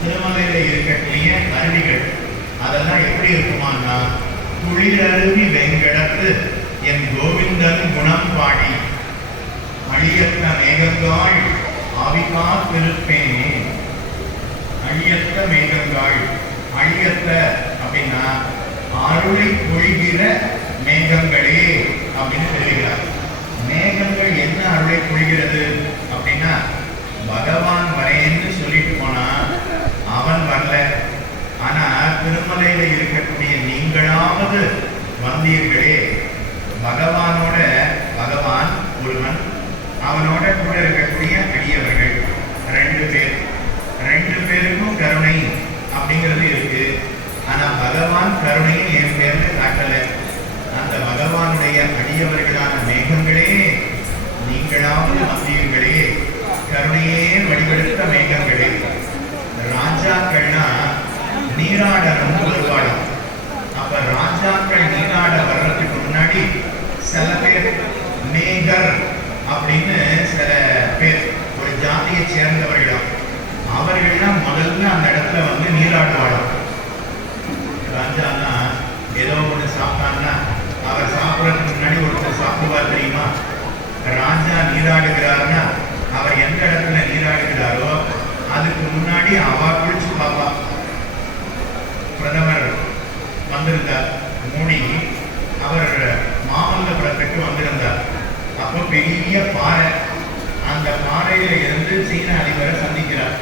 திருமலையில இருக்கக்கூடிய அருவிகள் அதெல்லாம் எப்படி இருக்குமான்னா, குளிரருவி வெங்கடத்து என் கோவிந்தன் குணம் பாடி அழியற்ற மேகங்காள் ஆவிகா திருப்பேனே. அழியற்ற மேகங்காள், அழியற்ற அப்படின்னா அருளை பொழிகிற மேகங்களே அப்படின்னு சொல்லுகிறார். மேகங்கள் என்ன அருளை பொழிகிறது அப்படின்னா, பகவான் வரேன்னு சொல்லிட்டு போனா அவன் வரல. ஆனா திருமலையில இருக்கக்கூடிய நீங்களாவது வந்தீர்களே. பகவானோட, பகவான் ஒருவன், அவனோட கூட இருக்கக்கூடிய அடியவர்கள் 2 பேர். 2 பேருக்கும் கருணை அப்படிங்கிறது இருக்கு. ஆனா பகவான் கருணையை என் பேர்ல காட்டல. அந்த பகவானுடைய அடியவர்களான மேகங்களே, நீங்களாவது வந்தீர்களே, கருணையே வடிவெடுத்த மேகங்களே. ராஜாக்கள்னா நீராடணும் வருவாடம். அப்ப ராஜாக்கள் நீராட வர்றதுக்கு முன்னாடி சில பேர் மேகர் அப்படின்னு சில பேர் ஒரு ஜாதியை சேர்ந்தவர்களாம். அவர்கள்லாம் முதல்ல அந்த இடத்துல வந்து நீராடுவாடம். ராஜானா ஏதோ ஒன்று சாப்பிட்டான்னா அவர் சாப்பிட்றதுக்கு முன்னாடி ஒருத்தர் சாப்பிடுவார் தெரியுமா? ராஜா நீராடுகிறார்னா அவர் எந்த இடத்துல நீராடுகிறாரோ அதுக்கு முன்னாடி அவ குளிச்சு பார்ப்பா. பிரதமர் வந்திருந்தார் மோடி, அவர் மாமல்லபுரத்துக்கு வந்திருந்தார். அப்போ பெரிய பாறை, அந்த பாறையில இருந்து சீன அதிபரை சந்திக்கிறார்.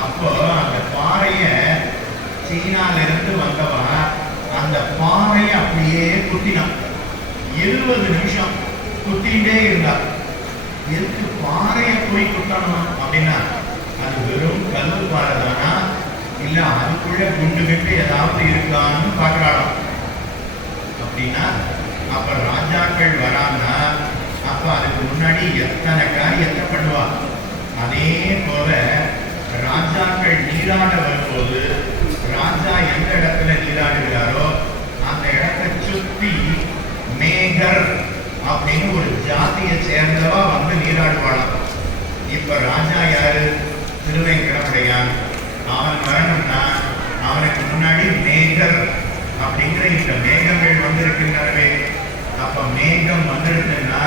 அப்போ அந்த பாறைய சீனால இருந்து வந்தவன் அந்த பாறையை அப்படியே குத்தினான். 20 நிமிஷம் குத்திட்டே இருந்தார். எதுக்கு பாறையை போய் குத்தணும் அப்படின்னா, அது வெறும் கல்லு பாறை தானா இல்ல அதுக்குள்ள குண்டு விட்டு ஏதாவது இருக்கான்னு பார்க்கறாளாம். அப்படின்னா அப்ப ராஜாக்கள் வரான்னா அப்ப அதுக்கு முன்னாடி எத்தனை காரியத்தை பண்ணுவா. அதே போல ராஜாக்கள் நீராட வரும்போது ராஜா எந்த இடத்துல நீராடுகிறாரோ அந்த இடத்தை சுத்தி மேகர் அப்படின்னு ஒரு ஜாதியை சேர்ந்தவா வந்து நீராடுவாளாம். இப்ப ராஜா யாரு? திருவேங்கடமுடையான். அவன் வரணும்னா அவனுக்கு முன்னாடி மேகர் அப்படிங்கிற இந்த மேகங்கள் வந்திருக்கின்றனவே. அப்ப மேகம் வந்துடுதுன்னா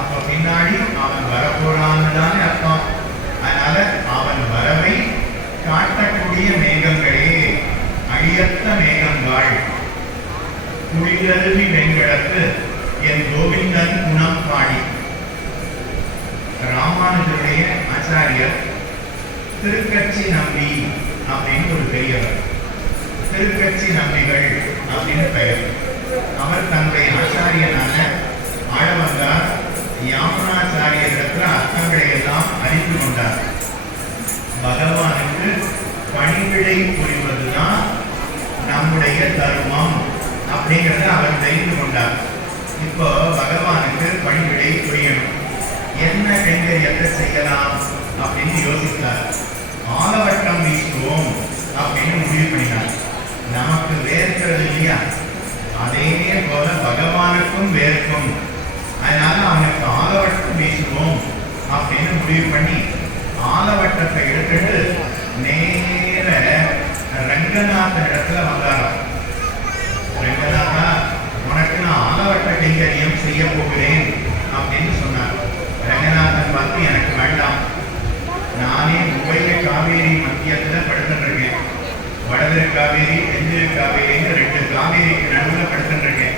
அப்ப பின்னாடி அவன் வரப்போறான்னு தானே அர்த்தம். அதனால அவன் வரவை காட்டக்கூடிய மேகங்களே, அழியற்ற மேகங்கள், குளிரருவி வெங்கடத்து என் கோவிந்தன் குணம் பாடி. ராமானுஜருடைய ஆச்சாரியர் திருக்கட்சி நம்பி அப்படின்னு ஒரு பெரியவர். திருக்கட்சி நம்பிகள் அப்படின்னு பெயர். அவர் தன்னுடைய ஆச்சாரியனான ஆழவந்தார் யாமுனாச்சாரியரிடத்துல அர்த்தங்களை எல்லாம் அறிந்து கொண்டார். பகவானுக்கு பணிவிடை புரிவதுதான் நம்முடைய தர்மம் அப்படிங்கிறத அவர் தெரிந்து கொண்டார். இப்போ பகவானுக்கு பணிவிடை புரியணும், என்ன கைங்கரியத்தை செய்யலாம் அப்படின்னு யோசித்தார். ஆலவட்டம் வீசுவோம் அப்படின்னு முடிவு பண்ணினார். நமக்கு வேர்க்கிறது இல்லையா, அதே போல பகவானுக்கும் வேர்க்கும். அதனால அவனுக்கு ஆலவட்டம் வீசுவோம் அப்படின்னு முடிவு பண்ணி ஆலவட்டத்தை எடுத்துட்டு நேர ரங்கநாதன் இடத்துல வந்தாராம். ரங்கநாதா, உனக்கு நான் ஆலவட்ட கைங்கரியம் செய்ய போகிறேன் அப்படின்னு சொன்னார். ரங்கநாதன் பார்த்து, எனக்கு வேண்டாம், நானே உபய காவேரி மத்தியத்துல படுத்துட்டு இருக்கேன். வடதிரு காவேரி தென்திரு காவேரின்னு 2 காவேரிக்கு நடுவில் படுத்துட்டு இருக்கேன்.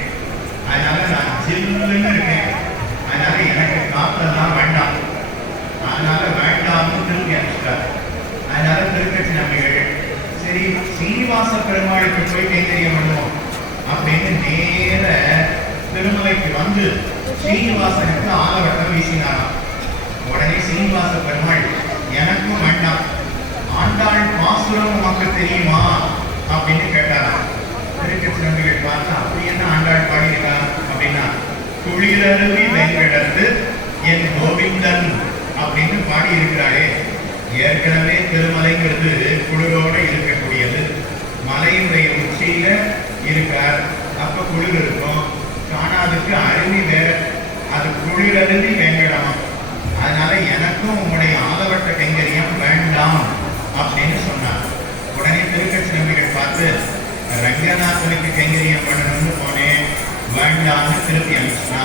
அதனால நான் ஜில்லுன்னு இருக்கேன். அதனால எனக்கு காத்தெல்லாம் வேண்டாம், அதனால வேண்டாம்னு திருப்பி அனுப்பிச்சிட்டார். அதனால திருக்கட்சி நம்பிகள் சரி சீனிவாச பெருமாளுக்கு போய் கைங்கரியம் பண்ணுவோம் அப்படின்னு நேர திருமலைக்கு வந்து சீனிவாசனுக்கு ஆலவட்டம் வீசினாராம். உடனே சீனிவாச பெருமாள், எனக்கும் வேண்டாம், ஆண்டாள் பாசுரம் உனக்கு தெரியுமா அப்படின்னு கேட்டாராம். திருக்கட்சி நம்பிகள் பார்த்தா, அப்படி என்ன ஆண்டாள் பாடியிருக்கா அப்படின்னா, குளிரருவி வெங்கடத்து என் கோவிந்தன் அப்படின்னு பாடி இருக்கிறாரே. ஏற்கனவே திருமலைங்கிறது குளிரோட இருக்கக்கூடியது. மலையினுடைய உச்சியில இருக்கார், அப்ப குளிர் இருக்கும். காணாதுக்கு அருவி வேற, அது குளிரருவி வெங்கடமா. அதனால எனக்கும் உங்களுடைய ஆலவட்ட கைங்கரியம் வேண்டாம் அப்படின்னு சொன்னார். ஜெகநாதனுக்கு கைங்கரியம் பண்ணணும்னு போனேன், வேண்டாம்னு திருப்பி அனுப்பிச்சினா.